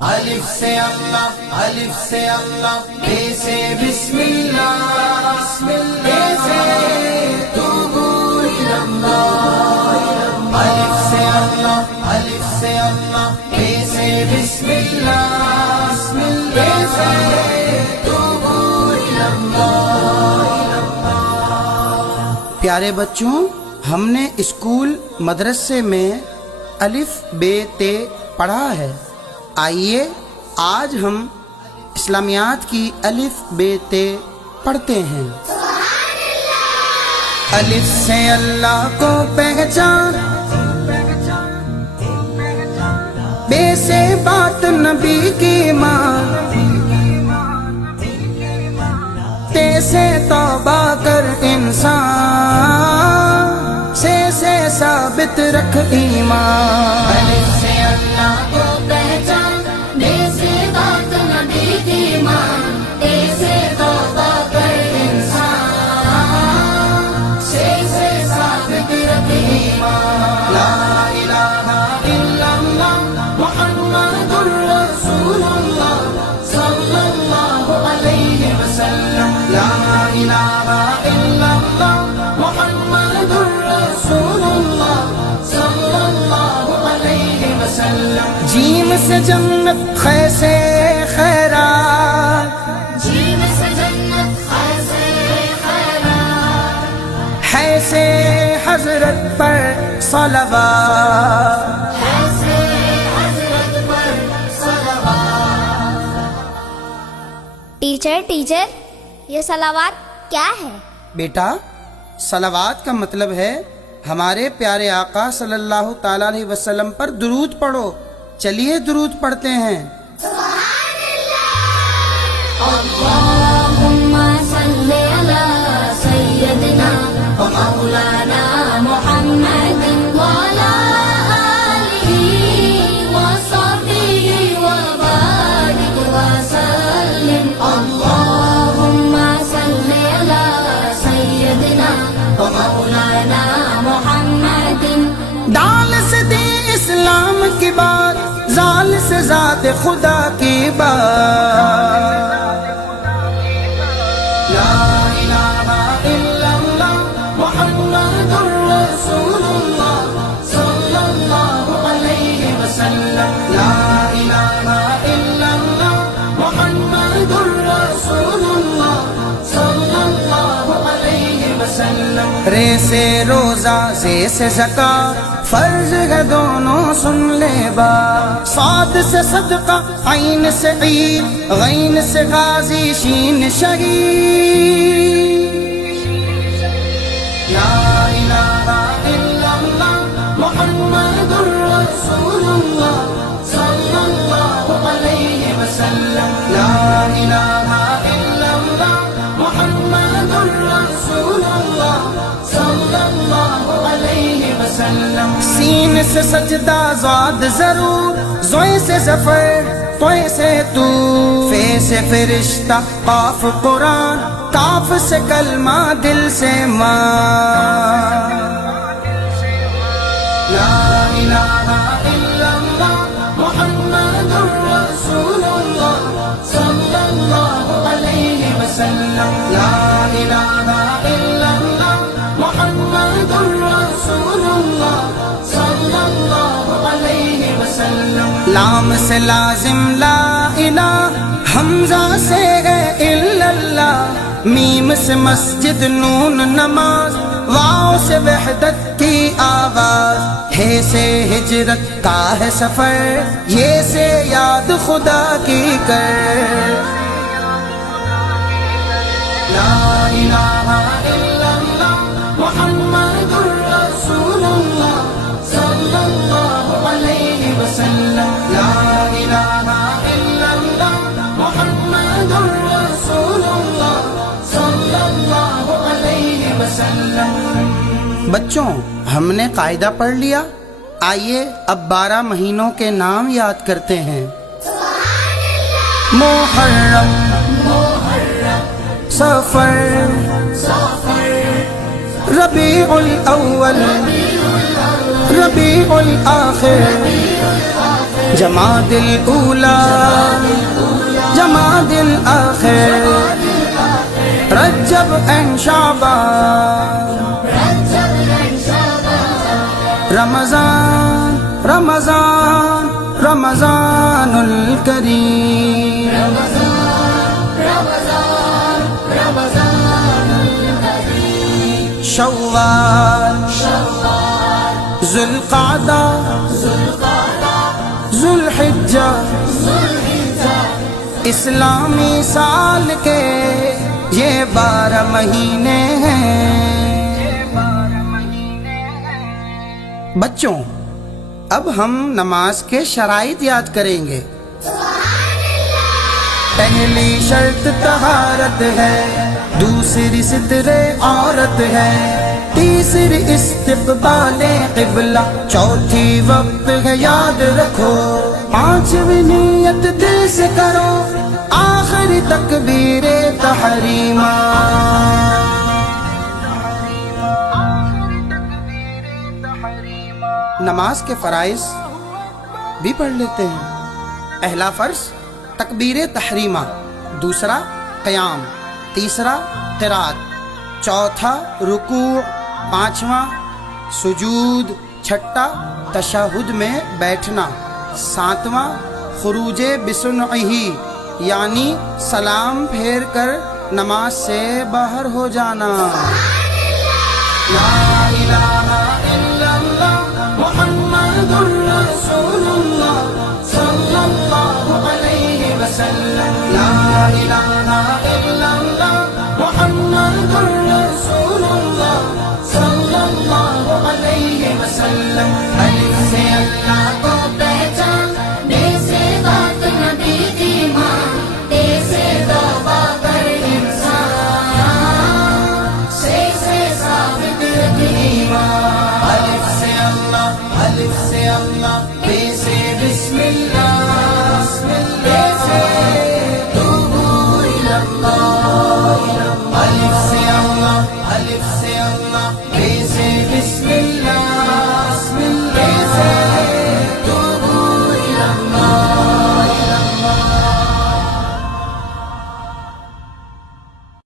الف سے اللہ، الف سے اللہ، بے سے بسم اللہ، بسم اللہ سے توبو الی اللہ۔ الف سے اللہ، الف سے اللہ، بے سے بسم اللہ، بسم اللہ سے توبو الی اللہ۔ پیارے بچوں، ہم نے اسکول مدرسے میں الف بے تے پڑھا ہے۔ آئیے آج ہم اسلامیات کی الف بے تے پڑھتے ہیں۔ الف سے اللہ کو پہچان، بے سے بات نبی کی مان، تے سے توبہ کر انسان، سے ثابت رکھ ایمان۔ الف سے اللہ کو پہچان، بے سے بات نبی کی مان، اے سے توبہ کر انسان، سے ثابت رکھ ایمان۔ لا الہ الا اللہ محمد الرسول اللہ صلی اللہ علیہ وسلم۔ لا الہ الا اللہ محمد الرسول اللہ صلی اللہ علیہ وسلم۔ جیم سے جنت، خے سے خیرات، جیم سے جنت، خے سے خیرات، ہے سے حضرت پر صلوات۔ ہے سے حضرت پر صلوات۔ ٹیچر یہ صلوات کیا ہے؟ بیٹا، صلوات کا مطلب ہے ہمارے پیارے آقا صلی اللہ تعالی علیہ وسلم پر درود پڑھو۔ چلیے درود پڑھتے ہیں۔ اللہم صلی علی سیدنا و مولانا محمد وعلی آلہ و صحبہ و بارک وسلم۔ اللہم صلی علی سیدنا و مولانا محمد۔ ڈال سے دے اسلام کی بات، زال سے ذات خدا کی بات۔ لا الہ الا اللہ محمد الرسول اللہ صلی اللہ علیہ وسلم۔ لا الہ الا اللہ محمد الرسول اللہ صلی اللہ علیہ وسلم۔ رے سے روزہ، زے سے زکات، فرض ہے دونوں سن لے بات۔ صاد سے صدقہ، عین سے عید، غین سے غازی، شین شہید۔ لا الہ الا اللہ محمد الرسول اللہ صلی اللہ علیہ وسلم۔ لا الہ الا اللہ محمد الرسول اللہ صلی اللہ علیہ وسلم۔ سین سے سجدہ، زاد ضرور، زوئے سے ظفر، توئے سے تو، فے سے فرشتہ، قاف قرآن، کاف سے کلمہ، دل سے ماں۔ لا الہ الا اللہ محمد الرسول اللہ صلی اللہ علیہ وسلم۔ لا الہ الا اللہ محمد الرسول اللہ صلی اللہ علیہ وسلم۔ لام سے لازم، لا الہ، حمزہ سے ہے الا اللہ، میم سے مسجد، نون نماز، واو سے وحدت کی آواز، ہے سے ہجرت کا ہے سفر، یہ سے یاد خدا کی کر۔ لا الہ الا اللہ محمد الرسول اللہ صلی اللہ علیہ وسلم۔ لا الہ الا اللہ محمد الرسول اللہ صلی اللہ علیہ وسلم۔ بچوں، ہم نے قاعدہ پڑھ لیا۔ آئیے اب 12 مہینوں کے نام یاد کرتے ہیں۔ محرم، صفر، ربیع الاول، ربیع الاخر، جماد الاولا جماد الاخر رجب اینڈ شعبان رمضان رمضان رمضان الکریم شوال ذوالقعدہ ذوالحجہ اسلامی سال کے یہ 12 مہینے ہیں۔ بچوں، اب ہم نماز کے شرائط یاد کریں گے۔ پہلی شرط طہارت ہے، دوسری ستر عورت ہے، تیسری استقبال قبلہ، چوتھی وقت ہے یاد رکھو، پانچویں نیت دل سے کرو، آخری تکبیر تحریمہ۔ نماز کے فرائض بھی پڑھ لیتے ہیں۔ پہلا فرض تکبیر تحریمہ، دوسرا قیام، تیسرا قرات، چوتھا رکوع، پانچواں سجود، چھٹا تشہد میں بیٹھنا، ساتواں خروج بسنعہ یعنی سلام پھیر کر نماز سے باہر ہو جانا۔ لا الہ الا اللہ محمد رسول اللہ صلی اللہ علیہ وسلم۔ لا الہ الا اللہ محمد رسول اللہ صلی اللہ علیہ وسلم۔ الف سے اللہ کو پہچان، بے سے بات نبی کی ماں، تے سے توبہ کر انسان، سے ثابت ایمان۔ الف سے اللہ، الف سے اللہ، بے سے بسم اللہ، بے سے توبوا الی اللہ۔ الف سے اللہ، الف سے اللہ، بے سے بسم اللہ، بے سے